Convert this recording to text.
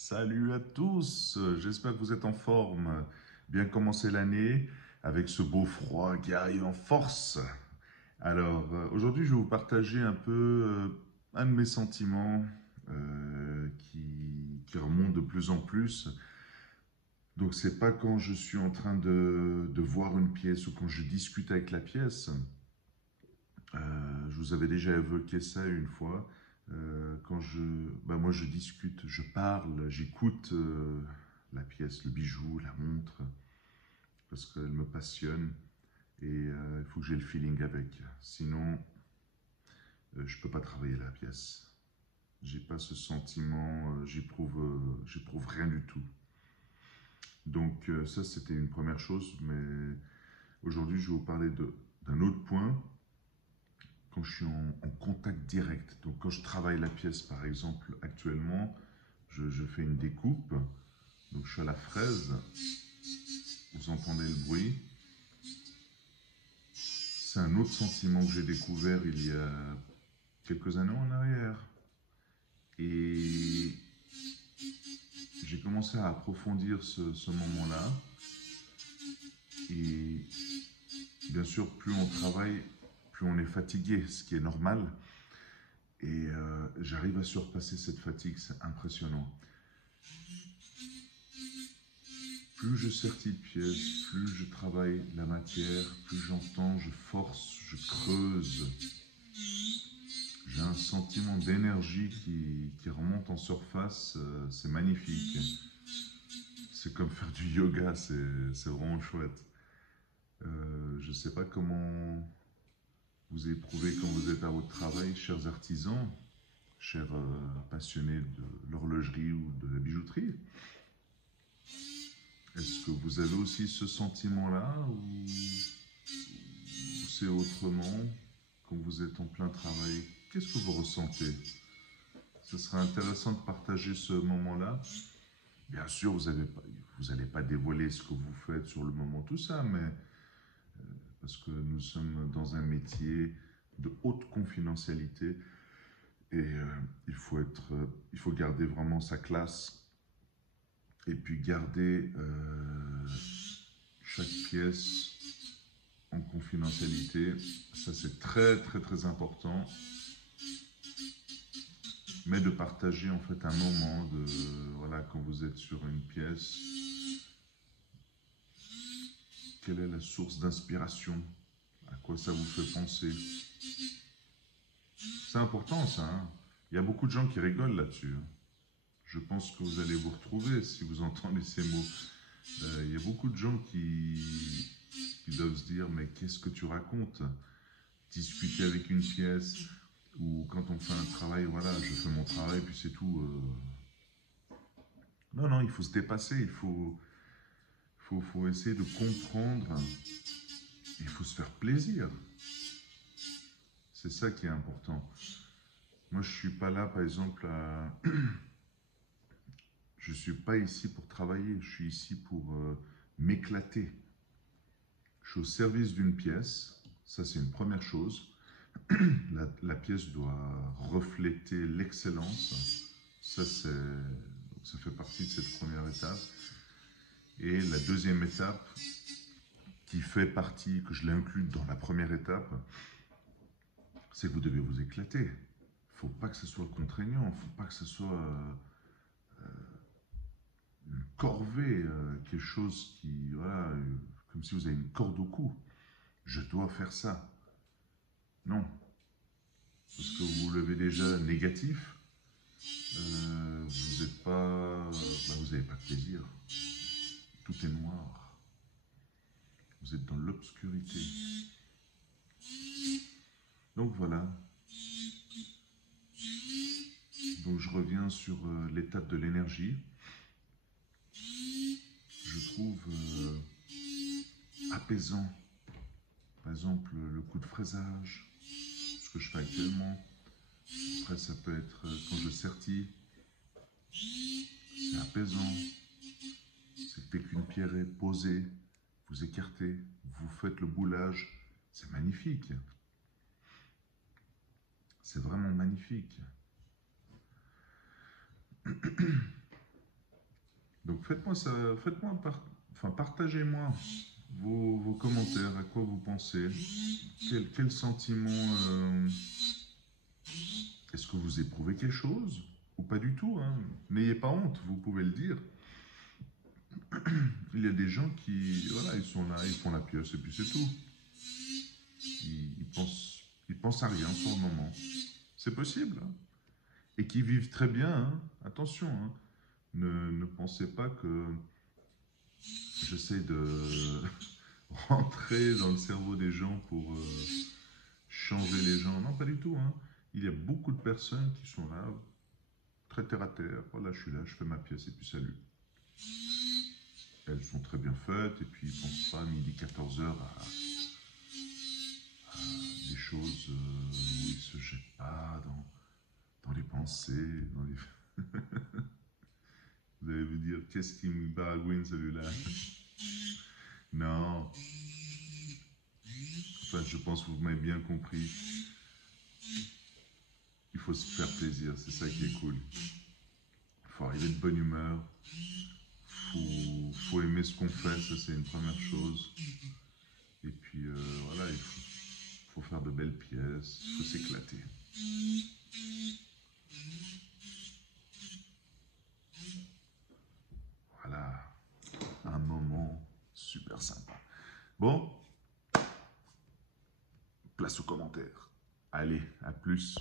Salut à tous, j'espère que vous êtes en forme. Bien commencer l'année avec ce beau froid qui arrive en force. Alors, aujourd'hui, je vais vous partager un peu un de mes sentiments qui remonte de plus en plus. Donc, c'est pas quand je suis en train de voir une pièce ou quand je discute avec la pièce. Je vous avais déjà évoqué ça une fois. Moi je discute, je parle, j'écoute la pièce, le bijou, la montre, parce qu'elle me passionne et il faut que j'ai le feeling avec. Sinon, je peux pas travailler la pièce. J'ai pas ce sentiment, j'éprouve rien du tout. Donc ça c'était une première chose, mais aujourd'hui je vais vous parler d'un autre point quand je suis en contact direct. Donc quand je travaille la pièce par exemple actuellement, je fais une découpe, donc je suis à la fraise, vous entendez le bruit. C'est un autre sentiment que j'ai découvert il y a quelques années en arrière. Et j'ai commencé à approfondir ce moment-là. Et bien sûr, plus on travaille, plus on est fatigué, ce qui est normal. Et j'arrive à surpasser cette fatigue, c'est impressionnant. Plus je sertis de pièces, plus je travaille la matière, plus j'entends, je force, je creuse. J'ai un sentiment d'énergie qui remonte en surface, c'est magnifique. C'est comme faire du yoga, c'est vraiment chouette. Je ne sais pas comment vous éprouvez quand vous êtes à votre travail, chers artisans, chers passionnés de l'horlogerie ou de la bijouterie. Est-ce que vous avez aussi ce sentiment-là ou c'est autrement quand vous êtes en plein travail? Qu'est-ce que vous ressentez? Ce serait intéressant de partager ce moment-là. Bien sûr, vous n'allez pas dévoiler ce que vous faites sur le moment, tout ça, mais parce que nous sommes dans un métier de haute confidentialité et il faut garder vraiment sa classe et puis garder chaque pièce en confidentialité. Ça, c'est très, très, très important. Mais de partager en fait un moment voilà, quand vous êtes sur une pièce, quelle est la source d'inspiration, à quoi ça vous fait penser. C'est important ça, hein. Il y a beaucoup de gens qui rigolent là-dessus, hein. Je pense que vous allez vous retrouver si vous entendez ces mots. Il y a beaucoup de gens qui doivent se dire mais qu'est-ce que tu racontes? Discuter avec une pièce ou quand on fait un travail, voilà, je fais mon travail puis c'est tout. Non, non, il faut se dépasser, faut essayer de comprendre, il faut se faire plaisir. C'est ça qui est important. Moi, je suis pas là, par exemple, je suis pas ici pour travailler, je suis ici pour m'éclater. Je suis au service d'une pièce, ça c'est une première chose. La pièce doit refléter l'excellence, ça fait partie de cette première étape. Et la deuxième étape, qui fait partie, que je l'inclus dans la première étape, c'est que vous devez vous éclater. Il ne faut pas que ce soit contraignant, il ne faut pas que ce soit une corvée, quelque chose qui, voilà, comme si vous avez une corde au cou. Je dois faire ça. Non. Parce que vous levez déjà négatif, vous n'êtes pas, vous n'avez pas de plaisir. Tout est noir. Vous êtes dans l'obscurité. Donc voilà. Donc je reviens sur l'étape de l'énergie. Je trouve apaisant. Par exemple, le coup de fraisage, ce que je fais actuellement. Après, ça peut être quand je sertis. C'est apaisant. C'est dès qu'une pierre est posée, vous écartez, vous faites le boulage. C'est magnifique. C'est vraiment magnifique. Donc faites-moi ça, enfin partagez-moi vos commentaires, à quoi vous pensez, quel sentiment, est-ce que vous éprouvez quelque chose ou pas du tout, hein. N'ayez pas honte, vous pouvez le dire. Il y a des gens qui, voilà, ils sont là, ils font la pieuse et puis c'est tout. Ils pensent à rien pour le moment. C'est possible, hein. Et qui vivent très bien, hein. Attention, hein. Ne pensez pas que j'essaie de rentrer dans le cerveau des gens pour changer les gens. Non, pas du tout, hein. Il y a beaucoup de personnes qui sont là, très terre à terre. Voilà, je suis là, je fais ma pièce et puis salut. Elles sont très bien faites et puis ils ne pensent pas à midi 14 heures à des choses où ils ne se jettent pas dans les pensées, dans les... Vous allez vous dire, qu'est-ce qui me baragouine celui-là? Non. Enfin, je pense que vous m'avez bien compris. Il faut se faire plaisir, c'est ça qui est cool. Il faut arriver de bonne humeur. Faut aimer ce qu'on fait, ça c'est une première chose. Et puis voilà, faut faire de belles pièces, il faut s'éclater. Voilà, un moment super sympa. Bon, place aux commentaires. Allez, à plus.